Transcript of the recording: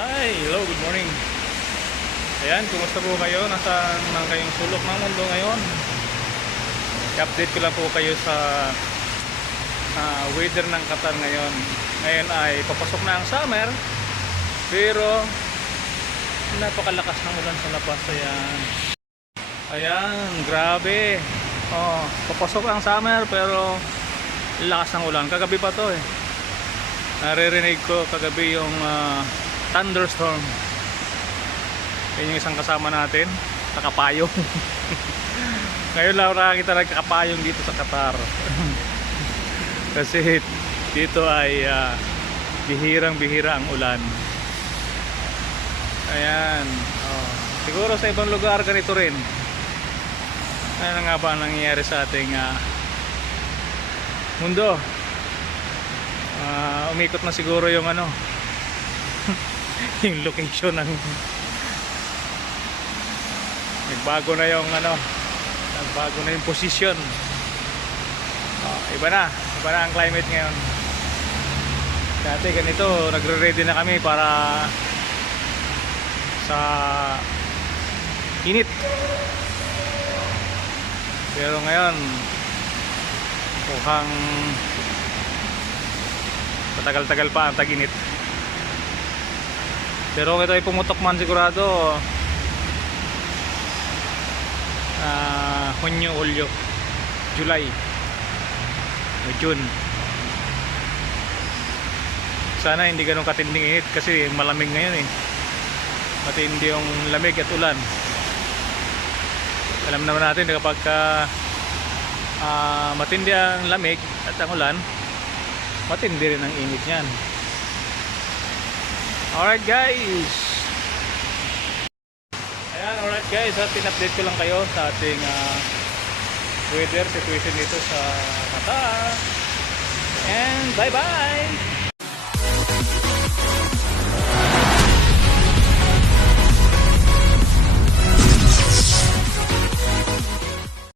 Hi, hello, good morning. Ayan, kumusta po kayo? Nasaan man kayong sulok ng mundo ngayon? I-update ko lang po kayo sa weather ng Qatar ngayon. Ngayon ay papasok na ang summer, pero napakalakas ng ulan sa labas. Ayan, grabe. Papasok ang summer pero lakas ng ulan. Kagabi pa to eh. Naririnig ko kagabi yung thunderstorm. Yan yung isang kasama natin, nakapayong. Ngayon lang nakakita nagkakapayong dito sa Qatar. Kasi dito ay bihirang-bihira ang ulan. Ayan. Siguro sa ibang lugar ganito rin. Ano nga ba ang nangyayari sa ating mundo? Umikot na siguro yung yung location ng nagbago na yung posisyon. Iba na ang climate ngayon. Dati ganito, nagre-ready na kami para sa init. Pero ngayon mukhang matagal-tagal pa ang tag-init. Pero kung ito ay pumutok man sigurado Hunyo, Ulyo, July o June. Sana hindi ganun katinding init kasi malamig ngayon eh. Matindi yung lamig at ulan. Alam naman natin kapag matindi ang lamig at ang ulan, matindi rin ang init niyan. Alright guys. Ayan, alright guys, pin-update ko lang kayo sa ating weather situation dito sa Qatar. And bye bye.